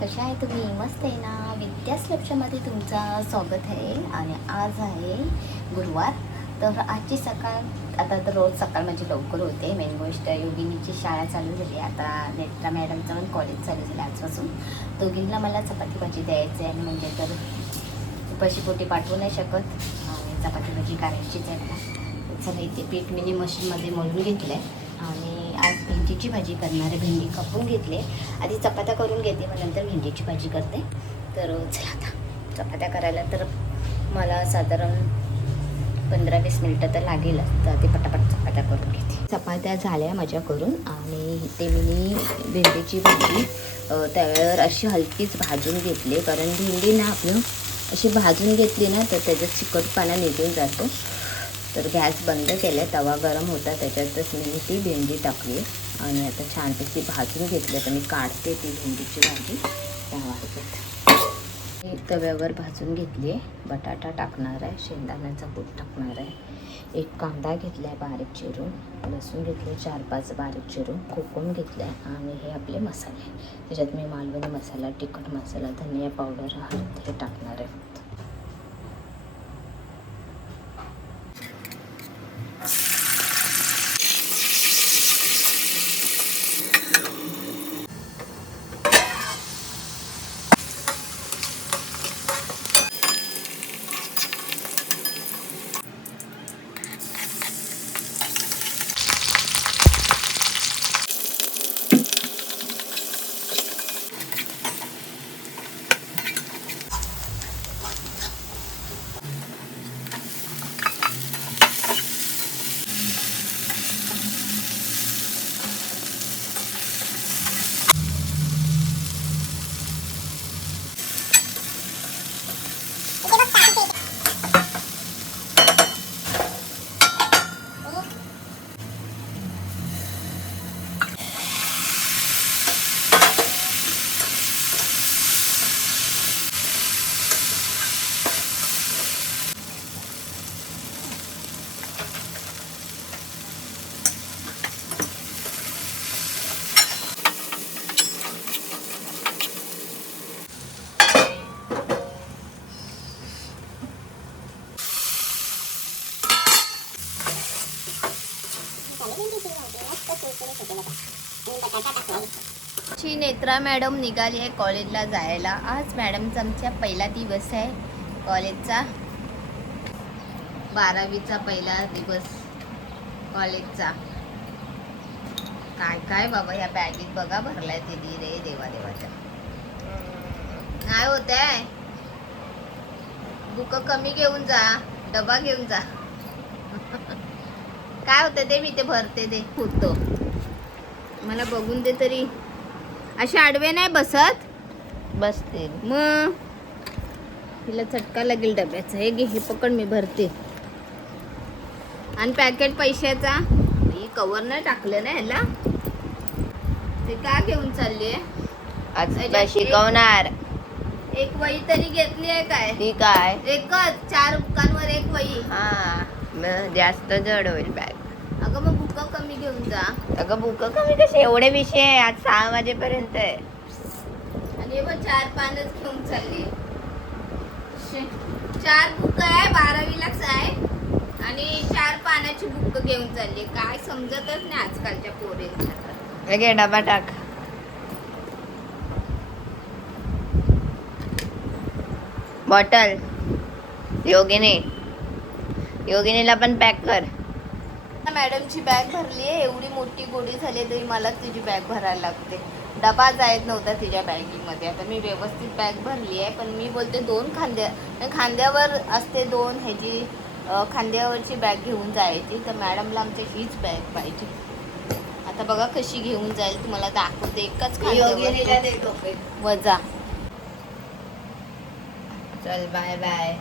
कशा आहे तुम्ही? मस्त आहे ना? विद्यास लक्षामध्ये तुमचं स्वागत आहे. आणि आज आहे गुरुवार. तर आजची सकाळ आता तर रोज सकाळ म्हणजे लवकर होते. मेन गोष्ट योगिनीची शाळा चालू झाली. आता नेत्रा मॅडमचं पण कॉलेज चालू झालं आजपासून. दोघींना मला चपाती भाजी द्यायची आहे म्हणजे तर उपाशी पोटी पाठवू नाही शकत आणि चपाती भाजी करायचीच आहे मला. चला इथे पीठ मिनी मशीनमध्ये मळून घेतलं आहे आणि आज भेंडीची भाजी करणार आहे. भेंडी कापून घेतले, आधी चपात्या करून घेते मग नंतर भेंडीची भाजी करते. तर चला आता चपात्या करायला तर मला साधारण 15-20 मिनटं तर लागेलच. तर ते पटापट चपात्या करून घेते. चपात्या झाल्या माझ्या करून आणि ते मी भेंडीची भाजी तव्यावर अशी हलकीच भाजून घेतली, कारण भेंडी ना आपलं अशी भाजून घेतली ना तर त्याच्यात चिकटपणा निघून जातो. तर गॅस बंद केला, तवा गरम होता, त्याच्यातच मी ती भेंडी टाकली आणि आता छानपैकी भाजून घेतलं. तर मी काढते ती भेंडीची भाजी तव्यावर. तव्यावर भाजून घेतली आहे. बटाटा टाकणार आहे, शेंगदाण्याचा कूट टाकणार आहे, एक कांदा घेतला आहे बारीक चिरून, लसूण घेतले 4-5 बारीक चिरून, कोकम घेतलं आहे आणि हे आपले मसाले. त्याच्यात मी मालवणी मसाला, तिखट मसाला, धनिया पावडर, हळद हे टाकणार आहे. नेत्रा मॅडम निघाली आहे कॉलेजला जायला. आज मॅडमचा आमचा पहिला दिवस आहे कॉलेजचा, 12वीचा पहिला दिवस कॉलेजचा. काय काय बाबा या बॅगेत बघा भरलाय ते रे देवा देवाच्या. काय होत आहे? बुक कमी घेऊन जा, डबा घेऊन जा. काय होतं ते मी ते भरते ते होतो. मला बघून दे तरी. असे आडवे नाही बसत. बसते मग तिला चटका लागेल डब्याचा. हे घे, हे पकड, मी भरते. आणि पॅकेट पैशाचा ही कवर नाही टाकलं ना ह्याला. ते का घेऊन चालली आहे? आज शिकवणार. एक वही तरी घेतली आहे काय? ती काय एकच 4 बुकांवर एक वही. हा जास्त जड होईल बॅग. अगं मग बुक कमी घेऊन जा. अगं बुक कमी कसे? एवढे विषय आहे आज 6 वाजेपर्यंत आहे. आणि हे पण 4 पानच घेऊन चालली. 4 बुक आहे, 12वीलाच आहे आणि 4 पानाची बुक घेऊन चालली. काय समजतच नाही आजकालच्या पोरींना. घे डबा टाक. बॉटल योगिनीला पण पॅक कर. मॅडमची बॅग भरली आहे. एवढी मोठी गोडी झाली तरी मला तुझी बॅग भरायला लागते. डबा जायत नव्हता तिच्या बॅगीमध्ये. आता मी व्यवस्थित बॅग भरली आहे, पण मी बोलते 2 खांद्यावर असते 2 ह्याची खांद्यावरची बॅग घेऊन जायची. तर मॅडमला आमच्या हीच बॅग पाहिजे. आता बघा कशी घेऊन जाईल, तुम्हाला दाखवते. एकच खांद्यावर वजा. चल बाय बाय.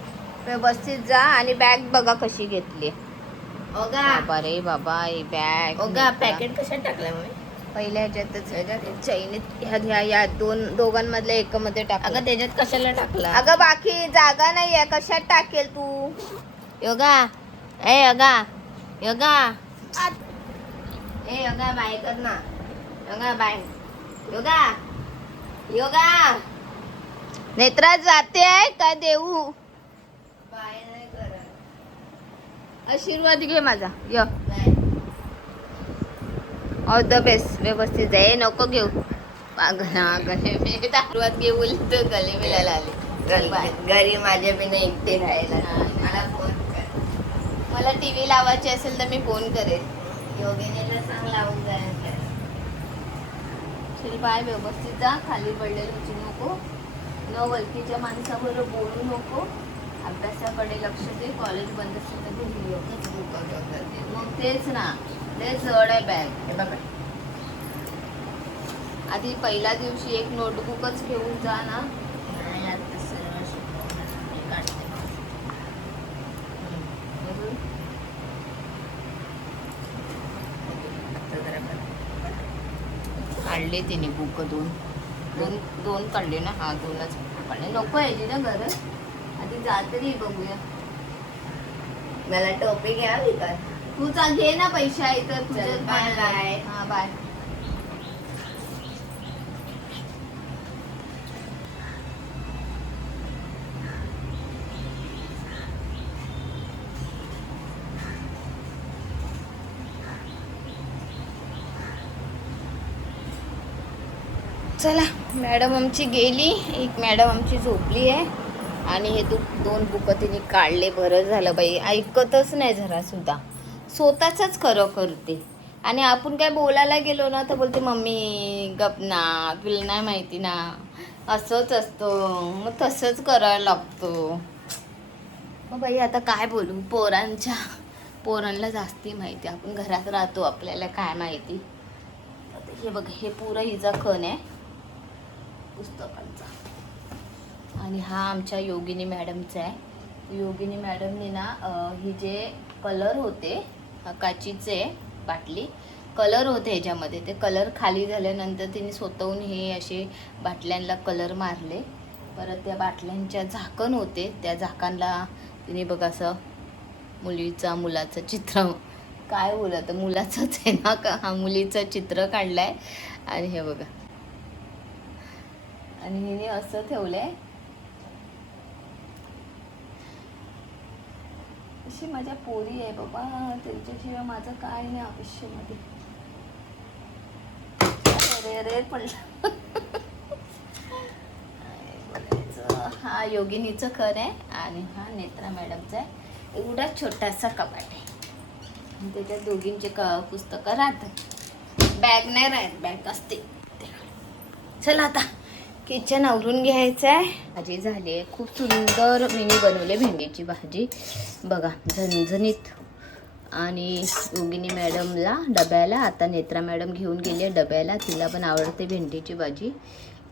व्यवस्थित जा. आणि बॅग बघा कशी घेतली. अरे बाबा ही बॅग. पॅकेट कशात टाकलं मग? पहिल्या ह्याच्यातच चैनीत ह्या दोघांमधल्या एकमध्ये टाक. अगं त्याच्यात कशाला टाकला? अगं बाकी जागा नाही आहे, कशात टाकेल तू? योगा योगा बाय कर ना. योगा बाय योगा योगा नेत्रा जाते आहे का देऊ? आशीर्वाद घे माझा. य ऑल द बेस्ट. व्यवस्थित जाय. नको घेऊ गले मी आशीर्वाद घे बोलतो. गले मिळायला आले घरी माझ्या बिना एकटे राहायला. मला फोन कर. मला टीव्ही लावायची असेल तर मी फोन करेल. योगिनीला सांग लावून जायचं. चल बाय. व्यवस्थित जा. खाली पडलेलं उचलू नको. न ओळखीच्या माणसाबरोबर बोलू नको. अभ्यासाकडे लक्ष दे. कॉलेज बंद असेल तर घरी ये. मग तेच ना. लय जड आहे बॅग. आधी पहिल्या दिवशी एक नोटबुकच घेऊन जा ना. काढले तिने बुक. दोन काढले ना. हा 2च काढले. नको यायची ना गरज. आधी जा तरी बघूया. मला टोपी घ्यावी का? तू घे ना. पैसे आहे तर तुझं. Bye bye. हा बाय. चला. मॅडम आमची गेली. एक मॅडम आमची झोपली आहे. आणि हे 2 बुकं तिने काढले. बरं झालं बाई. ऐकतच नाही जरा सुद्धा. स्वतःच खरं करते. आणि आपण काय बोलायला गेलो ना तर बोलते मम्मी गप ना, तुला नाही माहिती ना, असंच असतं. मग तसंच करायला लागतं. मग बाई आता काय बोलू. पोरांना जास्ती माहिती. आपण घरात राहतो. आपल्याला काय माहिती. हे बघ. हे पुरं हिचा खण आहे पुस्तकांचा. आणि हा आमच्या योगिनी मॅडमचा आहे. योगिनी मॅडमने ना ही जे कलर होते काचीचे बाटली कलर होते ह्याच्यामध्ये. ते कलर खाली झाल्यानंतर तिने स्वतःहून हे असे बाटल्यांना कलर मारले. परत त्या बाटल्यांच्या झाकण होते. त्या झाकणला तिने बघ असं मुलाचं चित्र. काय बोलत मुलाचंच आहे ना का. हा मुलीचं चित्र काढलं आहे. आणि हे बघा. आणि हिने असं ठेवलं आहे. अशी माझ्या पोरी आहे बाबा. त्यांच्याशिवाय माझं काय नाही आयुष्यामध्ये. अरे पडलं. हा योगिनीचं घर आहे. आणि हा नेत्रा मॅडमचा आहे. एवढा छोटासा कपाट आहे. आणि त्याच्यात दोघींचे पुस्तकं राहतात. बॅग नाही राहत. बॅग असते. चला आता किचन आवरून घ्यायचं आहे. भाजी झाली आहे. खूप सुंदर मिनी बनवले भेंडीची भाजी बघा. झणझणीत. आणि योगिनी मॅडमला डब्याला आता नेत्रा मॅडम घेऊन गेली आहे डब्याला. तिला पण आवडते भेंडीची भाजी.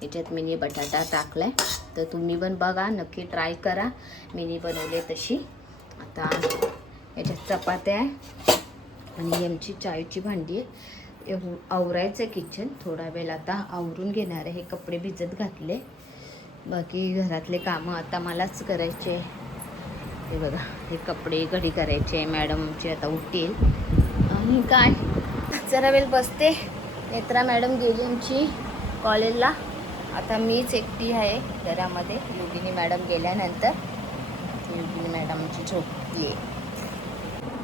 याच्यात मिनी बटाटा टाकलाय. तर तुम्ही पण बघा. नक्की ट्राय करा. मिनी बनवले तशी. आता याच्यात चपात्या आहे. आणि आमची चायची भांडी आहे. आवरायचं किचन. थोडा वेळ आता आवरून घेणार आहे. हे कपडे भिजत घातले. बाकी घरातले कामं आता मलाच करायचे. हे बघा. हे कपडे घडी करायचे. मॅडमची आता उठतील. आणि काय जरा वेळ बसते. नेत्रा मॅडम गेली आमची कॉलेजला. आता मीच एकटी आहे घरामध्ये. योगिनी मॅडम गेल्यानंतर योगिनी मॅडमची झोपली आहे.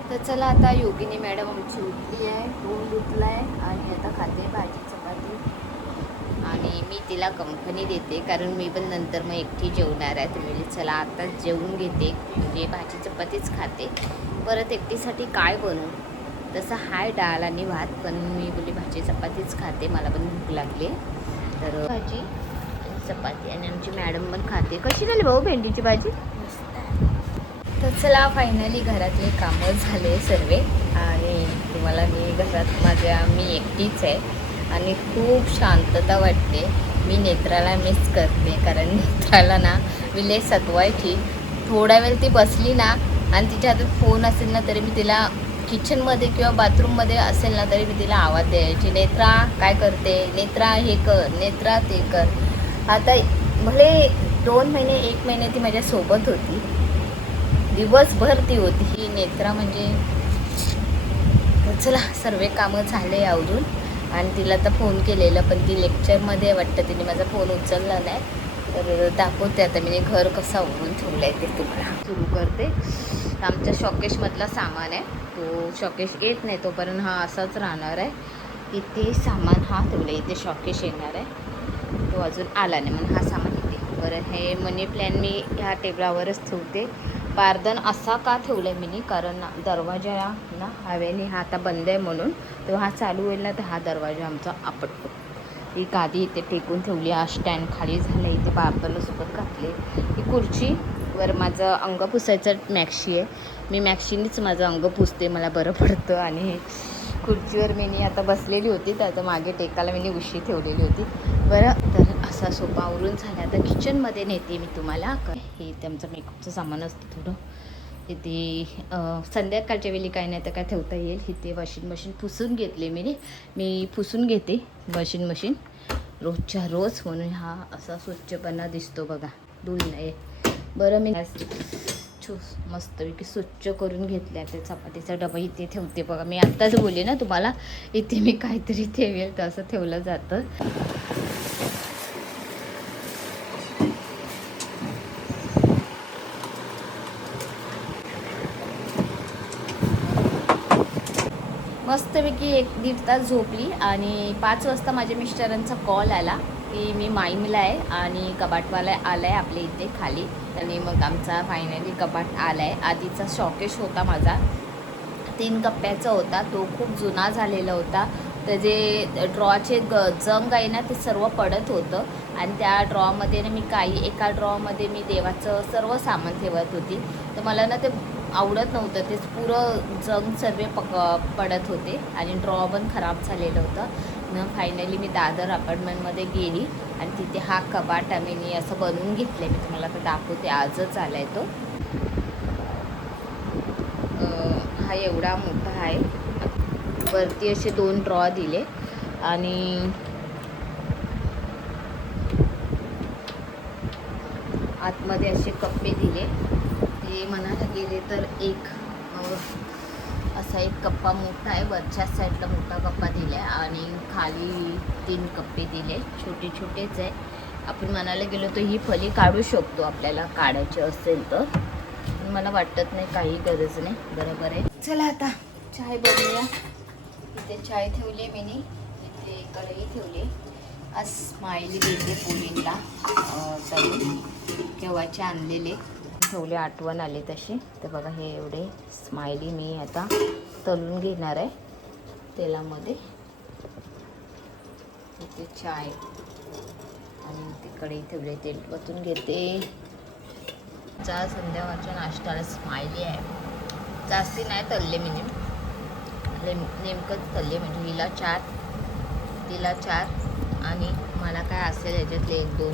तर चला आता योगिनी मॅडम आमची उठली आहे. तोंड धुतला आहे. आणि आता खाते भाजी चपाती. आणि मी तिला कंपनी देते कारण मी पण नंतर मग एकटी जेवणार आहे. तुम्ही चला आताच जेवून घेते. म्हणजे भाजी चपातीच खाते. परत एकटीसाठी काय बनवू. तसं हाय डाळ आणि भात. पण मी बोलली भाजी चपातीच खाते. मला पण भूक लागली. तर भाजी आणि चपाती. आणि आमची मॅडम पण खाते. कशी झाली भाऊ भेंडीची भाजी. तर चला फायनली घरातले कामं झाले सर्व. आणि तुम्हाला मी घरात मी एकटीच आहे. आणि खूप शांतता वाटते. मी नेत्राला मिस करते कारण नेत्राला ना मी लय सतवायची. थोडा वेळ ती बसली ना आणि तिच्या हातात फोन असेल ना तरी मी तिला किचनमध्ये किंवा बाथरूममध्ये असेल ना तरी मी तिला आवाज द्यायची. नेत्रा काय करते. नेत्रा हे कर. नेत्रा ते कर. आता भले 2 महिने 1 महिने ती माझ्यासोबत होती. दिवसभर ती होती ही नेत्रा म्हणजे. चला सर्व कामं झाले आवरून. आणि तिला तर फोन केलेला पण ती लेक्चरमध्ये वाटतं तिने माझा फोन उचलला नाही. तर दाखवते आता मी घर कसं आवरून ठेवलं आहे ते तुम्हाला. सुरू करते. आमच्या शॉकेशमधला सामान आहे, तो शॉकेश येत नाही तोपर्यंत हा असाच राहणार आहे. इथे सामान हा ठेवला, इथे शॉकेश येणार आहे, तो अजून आला नाही म्हणून हा सामान इथे. बरं, हे मनी प्लॅन मी ह्या टेबलावरच ठेवते. पारदन असा का ठेवला आहे मी, कारण दरवाजा ना हवेने हा आता बंद आहे म्हणून, तो हा चालू होईल ना तर हा दरवाजा आमचा आपटतो. ही गादी इथे टेकून ठेवली, हा स्टँड खाली झाला, इथे बारबलसोबत घातले. ही खुर्चीवर माझं अंग पुसायचं मॅक्सी आहे, मी मॅक्सीनीच माझं अंग पुसते, मला बरं पडतं. आणि खुर्चीवर मी आता बसलेली होती तर आता मागे टेकाला मी उशी ठेवलेली होती. बरं, तर असा सोपा आवरून झाला. आता किचनमध्ये नेते मी तुम्हाला. हे इथे आमचं मेकअपचं सामान असतं थोडं, इथे संध्याकाळच्या वेळी काय नाही तर काय ठेवता येईल. इथे वॉशिंग मशीन पुसून घेतले मी पुसून घेते वॉशिंग मशीन रोजच्या रोज, म्हणून हा असा स्वच्छपणा दिसतो बघा, धूळ नाही. बरं, मी मस्तपैकी स्वच्छ करून घेतल्या. ते चपातीचा डबा इथे ठेवते बघा. मी आत्ताच बोलले ना तुम्हाला, इथे मी काहीतरी ठेवेल तर असं ठेवलं जातं. मस्तपैकी 1-1.5 तास झोपली आणि 5 वाजता माझ्या मिस्टरांचा कॉल आला की मी माईमला आहे आणि कपाटवाला आला आहे आपल्या इथे खाली. आणि मग आमचा फायनली कपाट आला आहे. आधीचा शॉकेश होता माझा, 3 कप्प्याचा होता, तो खूप जुना झालेला होता. तर जे ड्रॉचे जंग आहे ना ते सर्व पडत होतं आणि त्या ड्रॉमध्ये ना मी एका ड्रॉमध्ये मी देवाचं सर्व सामान ठेवत होती. तर मला ना ते आवडत नव्हतं, ते पुरं जंग सर्व पडत होते आणि ड्रॉ पण खराब झालेलं होतं. मग फायनली मी दादर अपार्टमेंटमध्ये गेली आणि तिथे हा कपाट मी असं बनवून घेतलं. मी तुम्हाला तर दाखवते, आजच आला आहे तो. हा एवढा मोठा आहे. वरती असे 2 ड्रॉ दिले आणि आतमध्ये असे कप्पे दिले. ते म्हणायला गेले तर असा एक कप्पा मोठा आहे, वरच्या साईडला मोठा कप्पा दिला आहे आणि खाली 3 कप्पे दिले, छोटे छोटेच आहे. आपण म्हणायला गेलो तर ही फली काढू शकतो आपल्याला काढायची असेल तर, मला वाटत नाही, काही गरज नाही. बरोबर आहे. चला आता चाय बनवूया. इथे चाय ठेवली मी, इथे कढई ठेवली. आज स्माइली देते पोळींना तळून, केव्हाचे आणलेले ठेवले, आठवण आली तशी. तर बघा, हे एवढे स्माइली मी आता तळून घेणार आहे तेलामध्ये. इथे चाय आणि ते कढई ठेवले, तेल वतून घेते. संध्याकाळच्या नाश्त्याला स्माइली आहे. जास्ती नाही तळले मी, नेमकंच तळले, म्हणजे हिला 4, तिला 4 आणि मला काय असेल याच्यातले 1-2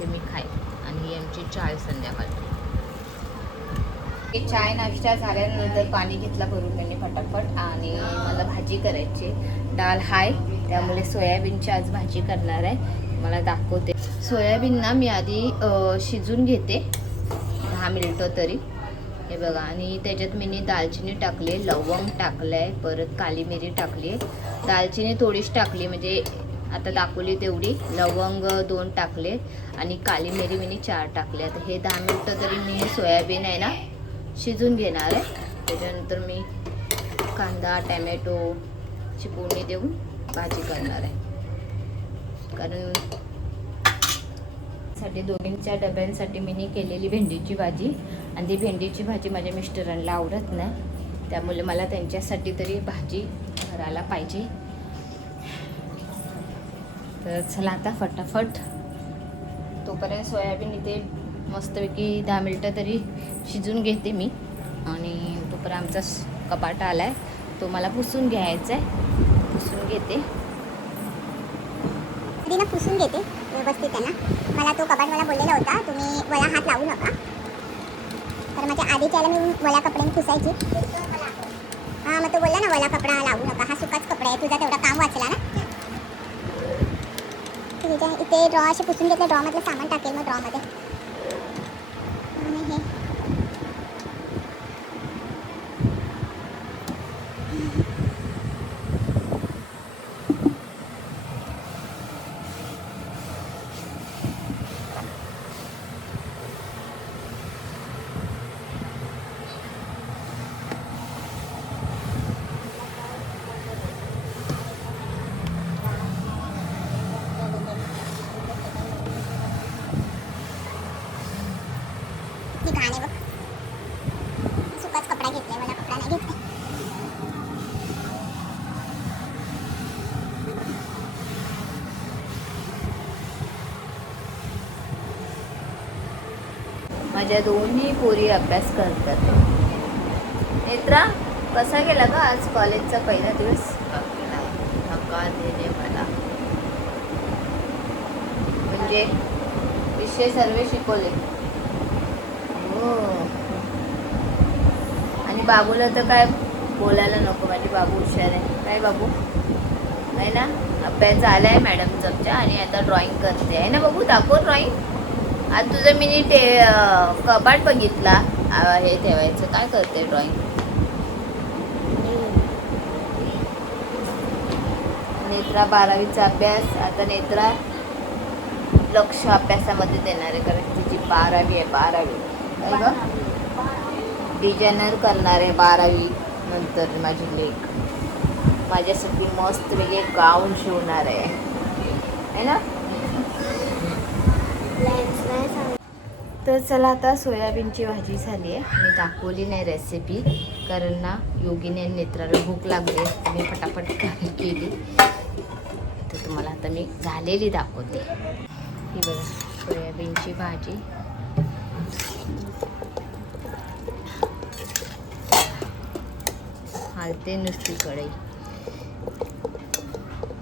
ते मी खाईन. आणि ही आमची चाय संध्याकाळची. चाय नाश्ता झाल्यानंतर पाणी घेतला भरून त्यांनी फटाफट, आणि मला भाजी करायची. डाळ हाय त्यामुळे सोयाबीनची आज भाजी करणार आहे, मला दाखवते. सोयाबीन ना मी आधी शिजून घेते 10 मिनिटं तरी, हे बघा. आणि त्याच्यात मी दालचिनी टाकले, लवंग टाकलंय, परत काली मिरी टाकली. दालचिनी थोडीच टाकली, म्हणजे आता दाखवली तेवढी. लवंग 2 टाकले आणि काली मिरी मी 4 टाकले. आता हे 10 मिनिटं तरी मी सोयाबीन आहे ना शिजून घेणार आहे. त्याच्यानंतर मी कांदा टॅमॅटोची फोडणी देऊन भाजी करणार आहे, कारण दोघींच्या डब्यांसाठी मी केलेली भेंडीची भाजी. आणि ती भेंडीची भाजी माझ्या मिस्टरांना आवडत नाही, त्यामुळे मला त्यांच्यासाठी तरी भाजी करायला पाहिजे. तर चला आता फटाफट तोपर्यंत सोयाबीन इथे मस्तपैकी 10 मिनिटं तरी शिजून घेते मी. आणि तोपर्यंत आमचा कपाट आला आहे, तो मला पुसून घ्यायचा आहे, पुसून घेते. पुसून घेते व्यवस्थित आहे ना. मला तो कपाटवाला बोललेला होता तुम्ही वला हात लावू नका, तर माझ्या आधीच्या मी वला कपड्याने पुसायची. हां, मग तो बोलला ना वला कपडा लावू नका, हा सुकाच कपडा आहे, तुझा तेवढा काम वाचला ना. इथे ड्रॉ असे पुसून घेतले, ड्रॉमधलं सामान टाकेल मग ड्रॉमध्ये. आणि हे माझ्या दोन्ही पोरी अभ्यास करतात. नेत्रा, कसा गेला का आज कॉलेजचा पहिला दिवस? थकान देणे मला, म्हणजे विषय सर्व शिकवले. हो, आणि बाबूला तर काय बोलायला नको, माझी बाबू हुशार आहे. काय बाबू आहे ना, अभ्यास झाला आहे मॅडम जपच्या आणि आता ड्रॉइंग करते आहे ना बाबू. दाखव ड्रॉइंग. आज तुझं मी कपाट बघितला, हे ठेवायचं. काय करते ड्रॉइंग? नेत्रा 12वीचा अभ्यास. आता नेत्रा लक्ष अभ्यासामध्ये देणार आहे, कारण तिची 12वी आहे. 12वी काय ग, डिझायनर करणार आहे 12वी नंतर. माझी लेक माझ्यासाठी मस्त वेगळे गाऊन शिवणार आहे ना. तर चला, आता सोयाबीनची भाजी झाली आहे. मी दाखवली नाही रेसिपी, कारण ना योगीने आणि नेत्राला भूक लागली. मी पटापट केली, तर तुम्हाला आता मी झालेली दाखवते. ही बघा, सोयाबीनची भाजी. हालते नुसती कढई.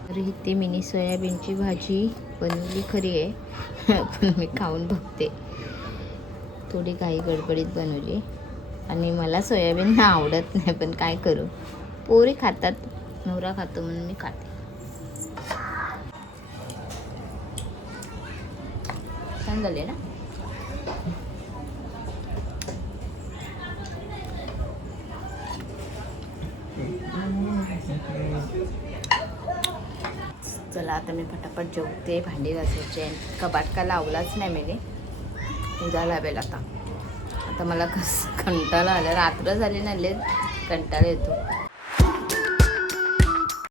तर इथे मिनी सोयाबीनची भाजी बनवली खरी आहे, पण मी खाऊन बघते. थोडी घाई गडबडीत बनवली, आणि मला सोयाबीन आवडत नाही, पण काय करू, पोरी खातात, नवरा खातो म्हणून मी खाते. छान झाले ना. चला, आता मी फटाफट जेवते. भांडी घासायचे. कपाट का लावलाच नाही मी, उद्या लावेल. आता मला कंटाळा आला, रात्र झाली ना, लय कंटाळा येतो.